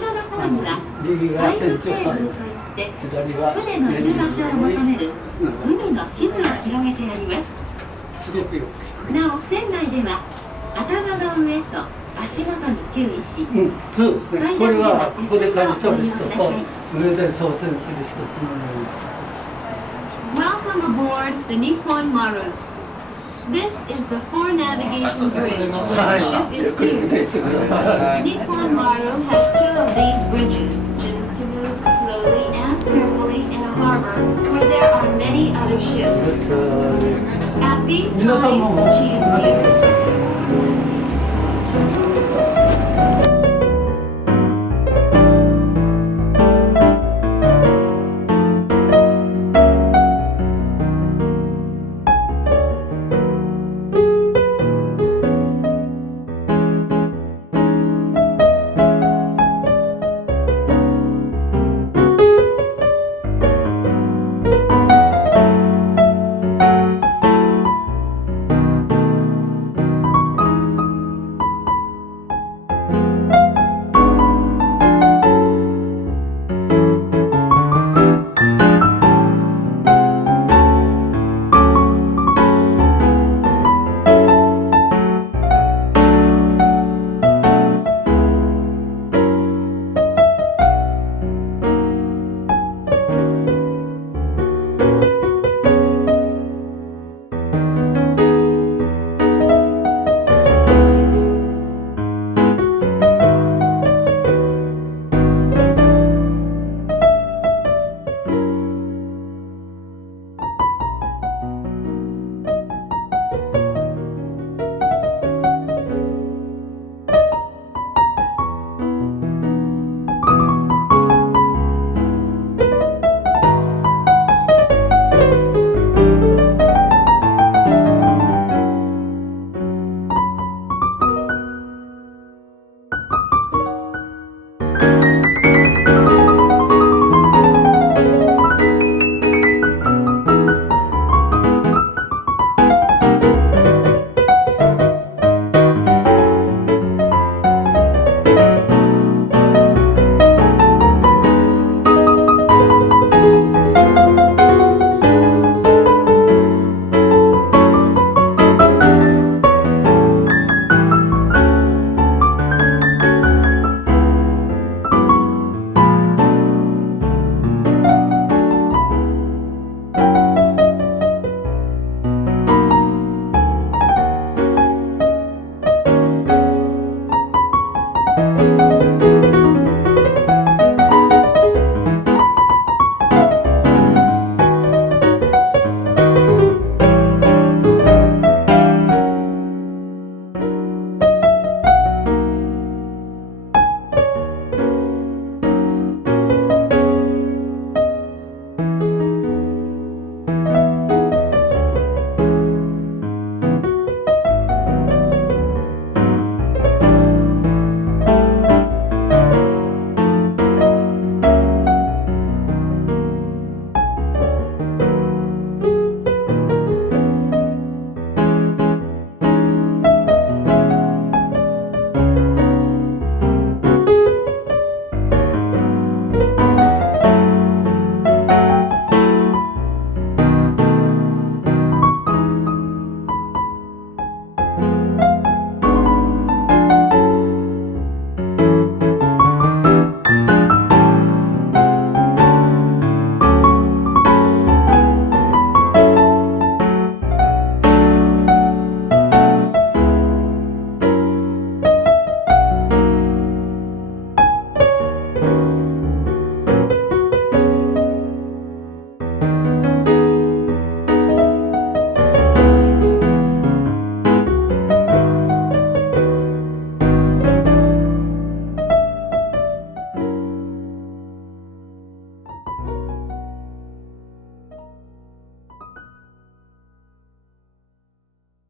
ちらの方には右が船長さん、左が船のいる場所を求める海の地図を広げてあります。すごくよくなお船内では頭の上と足元に注意し、そうですね。これはここで舵取る人と上で操船する人とも Welcome aboard the Nippon Maru. This is the fore navigation bridge. The ship is clear. Nippon Maru has two of these bridges and is to move slowly and carefully in a harbor where there are many other ships. At these times, she is near.